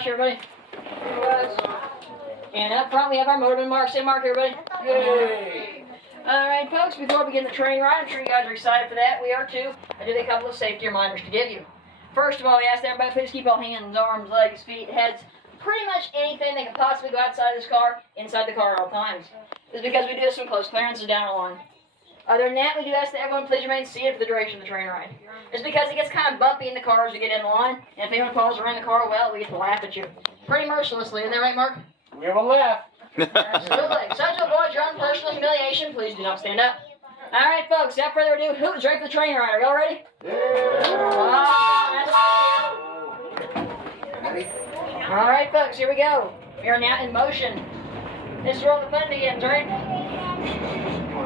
Josh, everybody. And up front we have our motorman Mark. Say Mark, everybody. Yay! Alright folks, before we begin the train ride, I'm sure you guys are excited for that. We are too. I did a couple of safety reminders to give you. First of all, we asked everybody please keep all hands, arms, legs, feet, heads, pretty much anything that can possibly go outside this car, inside the car at all times. This is because we do some close clearances down the line. Other than that, we do ask that everyone please remain seated for the duration of the train ride. It's because it gets kind of bumpy in the car as we get in the line, and if anyone falls around the car, well, we get to laugh at you. Pretty mercilessly, isn't that right, Mark? We have a laugh. Absolutely. So to avoid your own personal humiliation, please do not stand up. Alright folks, without further ado, who's ready for the train ride? Are y'all ready? Alright folks, here we go. We are now in motion. This is where all the fun begins, right?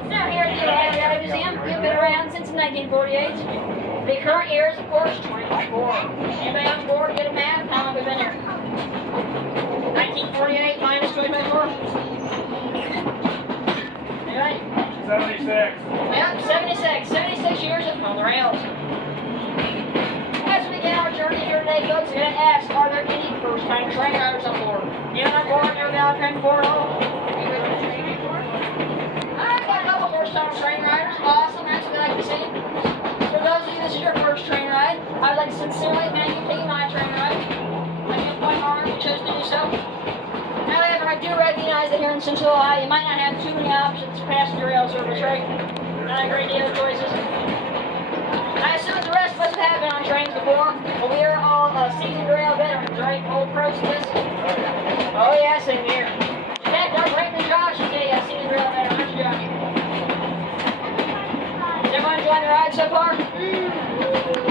Now here at the Ohio Museum, we've been around since 1948. The current year is, of course, 2024. Anybody on board get a map? How long have we been here? 1948 minus 2024? Anybody? 76. Yep, 76. 76 years on the rails. As we begin our journey here today, folks, we're going to ask, are there any first-time train riders on board? You on board? You're about train board at all? Alright, got a couple first-time train riders. Awesome, that's what I like to see. For those of you, this is your first train ride. I would like to sincerely thank you for taking my train ride. I can point hard if you chose to do so. However, I do recognize that here in Central Ohio, you might not have too many options for passenger rail service, right? Not a great deal of choices. I assume the rest of us have been on trains before, but we are all seasoned rail veterans, right? Old pros to this. Oh yeah, same here. In fact, our great man Josh is a seasoned rail veteran, aren't you, Josh? Has everyone enjoyed the ride so far?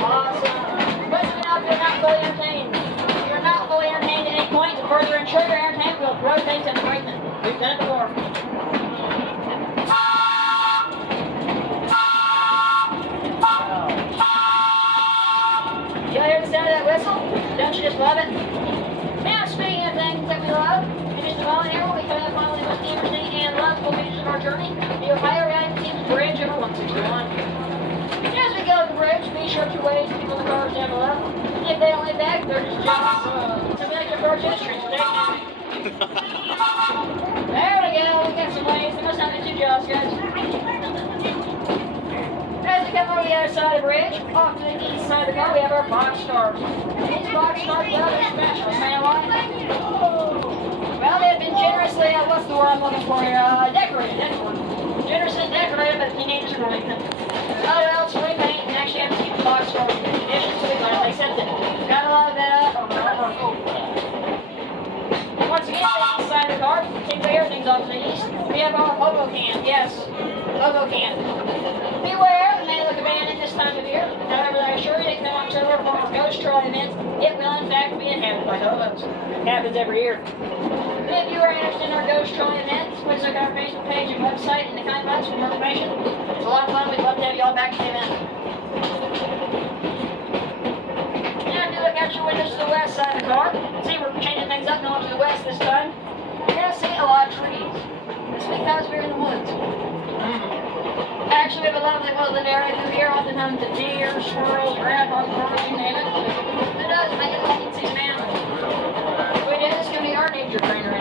Awesome. But now if you're not fully entertained, if you're not fully entertained at any point, to further ensure your entertainment, we'll throw things and break them. We've done it before. You hear the sound of that whistle? Don't you just love it? Now, speaking of things that we love, in just a moment here, we'll be coming up on one of the most interesting and lovable features of our journey, the Ohio Rally Museum's Bridge over 161. As we go to the bridge, be sure to wave to people in the cars down below. If they don't wave back, they're just jealous. So we like to approach this transportation. There we go, we got some waves. They must not be too jealous, guys. As we come over the other side of the bridge, off to the east side of the car, we have our box cars. These box cars, well, they're special. You know why? Well, they've been generously, what's the word I'm looking for here? Decorated, that's the word. Generously decorated by the teenagers who make them. Oh, well, spray paint, and actually have to keep the box cars in good condition so we can accept it. Gotta love that up. Once again, the east side of the car, take the everything's off to the east. We have our hobo can, yes. Hobo can. Beware, it may look abandoned this time of year. However, I assure you that in October for our ghost troll event, it will in fact be inhabited by hobos. It happens every year. If you are interested in our ghost troll events, please look at our Facebook page and website in the comment box for more information. It's a lot of fun. We'd love to have you all back at the event. Now, if you look out your windows to the west side of the car, see we're changing things up going to the west this time. You're going to see a lot of trees. This is because we're in the woods. Actually, we have a lovely woodland area through here, often home to deer, squirrels, groundhogs, birds, you name it. It does make it like you can see some animals. We did this going to be our nature trainer.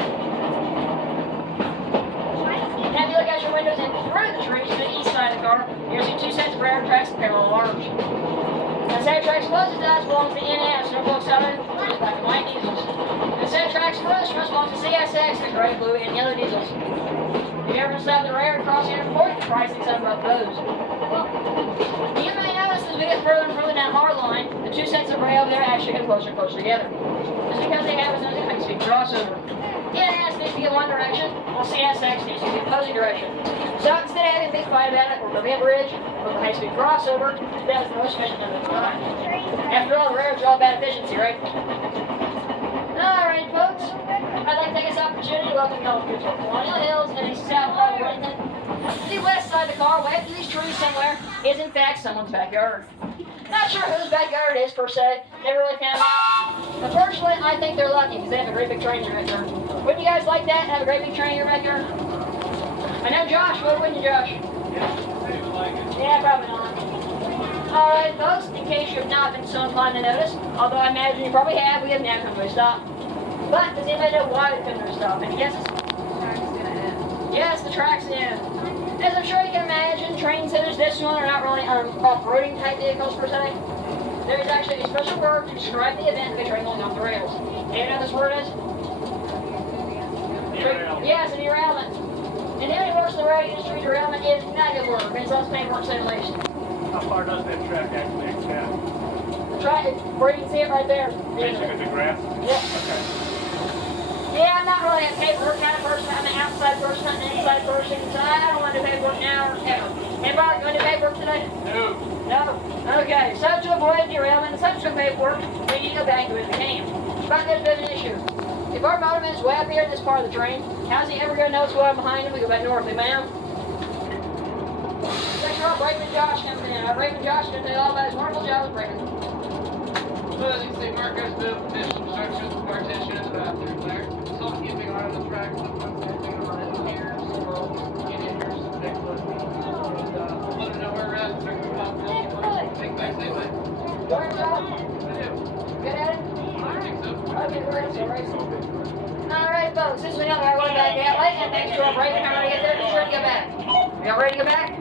Now, if you look out your windows and through the trees to the east side of the car, you'll see two sets of railroad tracks and parallel arms. The set of tracks closest to us belongs to the NS, Norfolk Southern, which is black and white diesels. The set of tracks furthest from us belongs to CSX, the gray, blue, and yellow diesels. If you ever stop the railroad crossing and report the pricing some of those. You may notice as we get further and further down our line, the two sets of rail there actually get closer and closer together. Just because they have a high-speed crossover. NS needs to get one direction, while CSX needs to get opposing direction. So instead of having a big fight about it, we're building a bridge with a high-speed crossover. That is the most efficient of the time. After all, the railroads are all about efficiency, right? Alright, folks. I'd like to take this opportunity to welcome you all to beautiful Colonial Hills and the south part of Wellington. The west side of the car, way up to these trees somewhere, is in fact someone's backyard. Not sure whose backyard it is per se, never really found out. But personally, I think they're lucky because they have a great big train in their backyard. Wouldn't you guys like that, have a great big train in your backyard? I know Josh would, wouldn't you, Josh? Yeah, probably not. Alright, folks, in case you have not been so inclined to notice, although I imagine you probably have, we have now come to a stop. But does anybody know why we couldn't stop? Any guesses? Yes, the track's in. As I'm sure you can imagine, trains such as this one are not really off-roading type vehicles per se. There is actually a special word to describe the event of a train going off the rails. Do you know what this word is? Derailment. Yes, a derailment. And how many works in the road industry, derailment is not a good word. It means less paperwork simulation. How far does that track actually extend? Try it, where you can see it right there. Basically the grass? Yep. Okay. Yeah, I'm not really a paperwork kind of person. I'm an outside person, not an inside person. So I don't want to do paperwork now or ever. Anybody going to do paperwork today? No. No? Okay, so to avoid derailment and subsequent paperwork, we need to go back to it if we can. But there's a bit of an issue. If our motorman is way up here in this part of the train, how's he ever going to know what's going on behind him? We go back north, man. Thanks for all Brakeman Josh coming in. Our Brakeman Josh is going to do all about his wonderful job as Brakeman. So as you can see, Mark goes through additional instructions, partition, through there. So keeping on the track, sometimes anything on engineers or get in here, so take a look. Let them know where we're at, check them out. Take back, say that. Good job. I do. Good at it? I think so. Okay, we're ready. Alright, folks, since we know we're going back that late, and thanks to our Brakeman, how to get there, just ready to go back. Y'all ready to go back?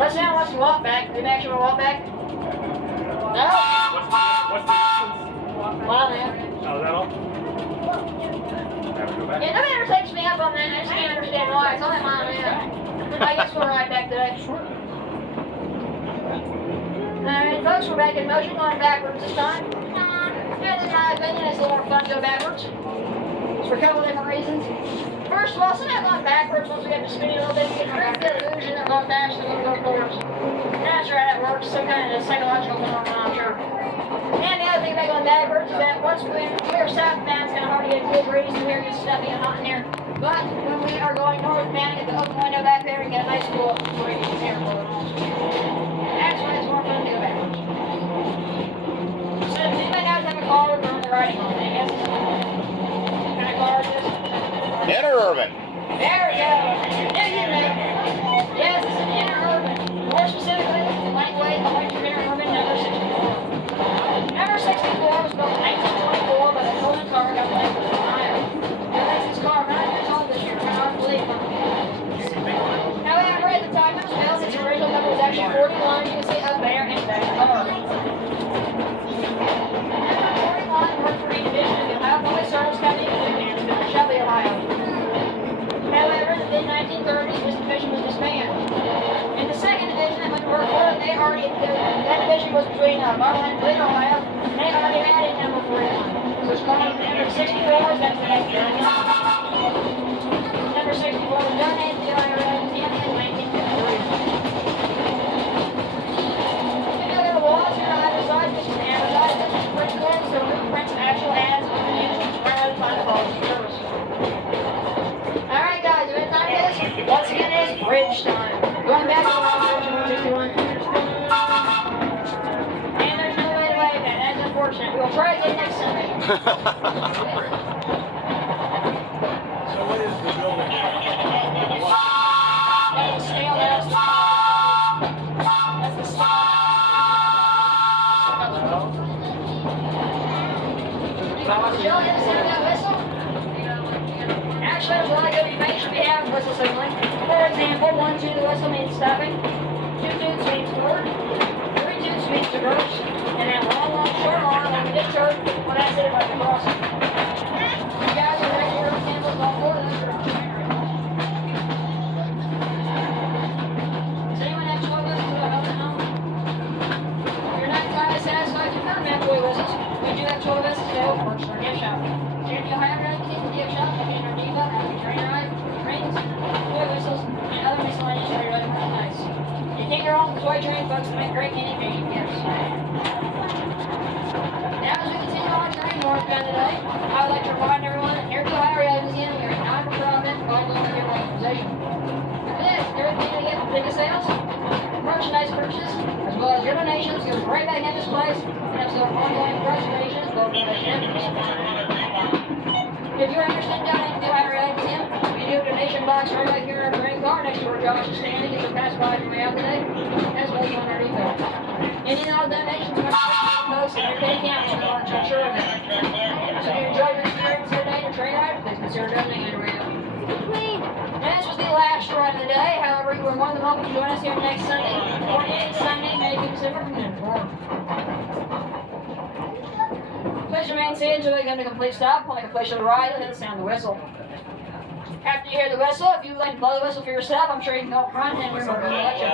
Let's now watch you walk back. Did you actually walk back? No? What's the distance? Well, man. Oh, is that all? Have to go back? Yeah, nobody ever takes me up on that. I just can't understand why. It's only mine, man. I guess we'll ride back today. Alright, folks, we're back in motion, going backwards this time. And in my opinion, it's a little more fun to go backwards. It's for a couple of different reasons. First of all, sometimes going backwards, once we get to spinning a little bit, you get the illusion that going faster than going forwards. That's right, that works. Some kind of psychological phenomenon, I'm sure. And the other thing about going backwards is that once we're southbound, it's kind of hard to get a good breeze in here, get stuffy and hot in here. But when we are going northbound, get the open window back there and get a nice cool breeze in here for it. That's why it's more fun to go backwards. So does anybody else have a car we're only riding on? I guess. What kind of car is this? Interurban. There we go. Yeah, you know. Yes, it's an interurban. More specifically, the lightweight electric interurban number 64. Number 64 was built in 1924 by the Coleman Car Company in Ohio. It makes this car 100 years old this year. Hard to believe it. However, at the time it was built, its original number was actually 41. You can see up there in that car. Number 41 worked for a division of the Ohio Public Service Company in Shelby, Ohio. However, in the mid-1930s, this division was disbanded. In the second division that went to work for, that division was between Marlin and Toledo, Ohio, and they already added number 41. So it's called number 64, that's the next one. Number 64 was donated to the Ohio Railroad in 1953. If you look at the walls here on either side, this is advertised, this is pretty cool, so blueprints of actual ads on the news and railroad final calls for service. Alright guys, we have time for this. Once again, it is bridge time. Going back to the 161. And there's no way to wave that. That's unfortunate. We'll try again next Sunday. So what is the building? That's the scale there. That's the scale. Joe, you understand that whistle? Actually, there's a lot of good information we have in whistle signaling. For example, 1, 2, the whistle means stopping. 2 toots means forward. 3 toots means reverse. And then long, short arm, like we just heard when I said about the crossing. You guys are ready to hear examples of all 4 of those for Does anyone have 12 whistles that help at home? If you're not entirely satisfied with your current employee whistles, we do have 12 whistles available for our gift shop. So if you hire a gift shop, like in our Diva, our trainer ride, rings, toy whistles, and other miscellaneous for your other merchandise. You take your own toy train folks to make great candy patient gifts. Now as we continue on our journey northbound today, I would like to remind everyone that here at the Ohio Railroad Museum, we are a non-for-profit, volunteer organization. This, everything we get from ticket sales, merchandise purchases, as well as your donations, goes right back in this place and helps our ongoing preservation of local donation efforts. If you're interested in donating to the Ohio Railroad Museum, we do a donation box right back here in our green car next to where Josh is standing as we pass by from out today, as well as on our depot. Any and all donations are folks and everything counts, so I'm sure of that. So if you enjoy this year, consider donating to radio. And this was the last ride of the day. However, you are more than welcome to join us here next Sunday or any Sunday, May 5th, Please remain seated until we come to a complete stop. Upon the completion of the ride, you'll hear the sound of the whistle. After you hear the whistle, if you'd like to blow the whistle for yourself, I'm sure you can go up front and remove the election.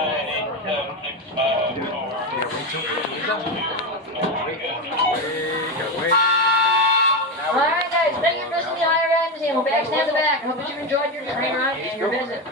Alright guys, thank you for listening to the Higher Ed Museum. We'll be back at the back. I hope that you enjoyed your train ride and your visit.